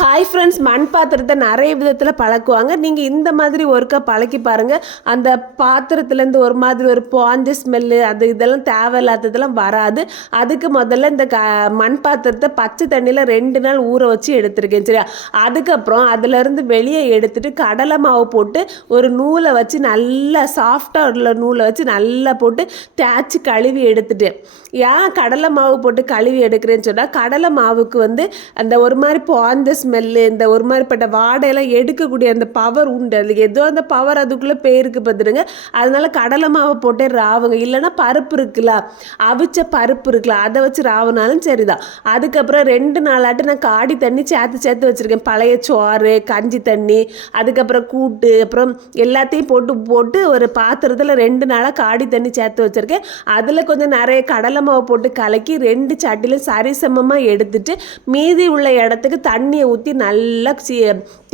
Hi friends மண் பாத்திரத்தை நிறைய விதத்தில் பழக்குவாங்க. நீங்கள் இந்த மாதிரி ஒருக்கா பழக்கி பாருங்கள் அந்த பாத்திரத்துலேருந்து ஒரு மாதிரி ஒரு பாஞ்ச ஸ்மெல்லு அது இதெல்லாம் தேவையில்லாததெல்லாம் வராது. அதுக்கு முதல்ல இந்த க மண் பாத்திரத்தை பச்சை தண்ணியில் ரெண்டு நாள் ஊற வச்சு எடுத்திருக்கேன் சரியா? அதுக்கப்புறம் அதுலேருந்து வெளியே எடுத்துட்டு கடலை மாவு போட்டு ஒரு நூலை வச்சு நல்லா சாஃப்டாக உள்ள நூலை வச்சு நல்லா போட்டு தேய்ச்சி கழுவி எடுத்துட்டு ஏன் கடலை மாவு போட்டு கழுவி எடுக்கிறேன்னு சொன்னால் கடலை மாவுக்கு வந்து அந்த ஒரு மாதிரி பாஞ்சஸ் ஸ்மெல்லு இந்த ஒரு மாதிரிப்பட்ட வாடையெல்லாம் எடுக்கக்கூடிய அந்த பவர் உண்டு. அதுக்கு ஏதோ அந்த பவர் அதுக்குள்ளே பேருக்கு பார்த்துடுங்க. அதனால கடலை மாவை போட்டே ராவுங்க. இல்லைன்னா பருப்பு இருக்குல்ல அவிச்ச பருப்பு இருக்குல்ல அதை வச்சு ராவுனாலும் சரிதான். அதுக்கப்புறம் ரெண்டு நாளாட்டு நான் காடி தண்ணி சேர்த்து சேர்த்து வச்சுருக்கேன். பழைய சோறு கஞ்சி தண்ணி அதுக்கப்புறம் கூட்டு அப்புறம் எல்லாத்தையும் போட்டு போட்டு ஒரு பாத்திரத்தில் ரெண்டு நாளாக காடி தண்ணி சேர்த்து வச்சுருக்கேன். அதில் கொஞ்சம் நிறைய கடலை மாவு போட்டு கலக்கி ரெண்டு சட்டிலும் சரிசமமாக எடுத்துட்டு மீதி உள்ள இடத்துக்கு தண்ணியை ஊற்றி நல்லா சி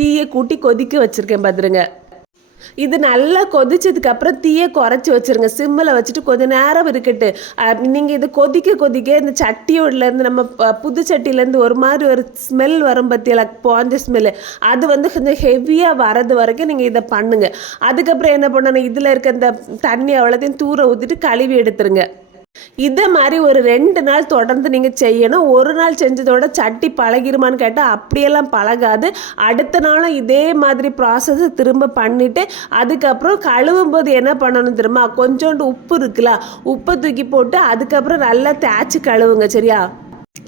தீயை கூட்டி கொதிக்க வச்சுருக்கேன் பார்த்துருங்க இது நல்லா கொதிச்சதுக்கப்புறம் தீயை குறைச்சி வச்சிருங்க. சிம்மில் வச்சுட்டு கொஞ்ச நேரம் இருக்கட்டு. நீங்கள் இது கொதிக்க கொதிக்க இந்த சட்டியோடலேருந்து நம்ம புது சட்டியிலேருந்து ஒரு மாதிரி ஒரு ஸ்மெல் வரும் பற்றியல போஞ்ச ஸ்மெல்லு அது வந்து கொஞ்சம் ஹெவியாக வரது வரைக்கும் நீங்கள் இதை பண்ணுங்கள் அதுக்கப்புறம் என்ன பண்ணணும்? இதில் இருக்க இந்த தண்ணி அவ்வளோத்தையும் தூர ஊற்றிட்டு கழுவி எடுத்துருங்க. இதை மாதிரி ஒரு ரெண்டு நாள் தொடர்ந்து நீங்கள் செய்யணும். ஒரு நாள் செஞ்சதோட சட்டி பழகிருமான்னு கேட்டால் அப்படியெல்லாம் பழகாது. அடுத்த நாளும் இதே மாதிரி ப்ராசஸை திரும்ப பண்ணிவிட்டு அதுக்கப்புறம் கழுவும் போது என்ன பண்ணணும் தெரியுமா? கொஞ்சோண்டு உப்பு இருக்குல்ல உப்பை தூக்கி போட்டு அதுக்கப்புறம் நல்லா தேய்ச்சி கழுவுங்க சரியா?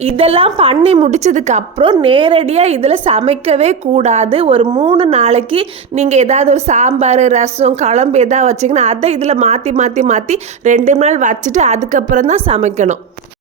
இதெல்லாம் பண்ணி முடிச்சதுக்கு அப்புறம் நேரடியாக இதில் சமைக்கவே கூடாது. ஒரு மூணு நாளைக்கு நீங்கள் ஏதாவது ஒரு சாம்பார் ரசம் குழம்பு எதாவது வச்சிங்கன்னா அதை இதில் மாற்றி மாற்றி மாற்றி ரெண்டு நாள் வச்சுட்டு அதுக்கப்புறம் தான் சமைக்கணும்.